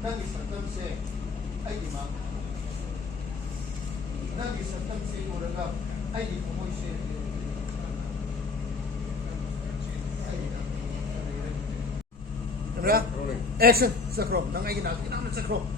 nang isang se ay di ma nang isang se uraga ay di mo se Action sa Chrome nang ay ginagawa sa Chrome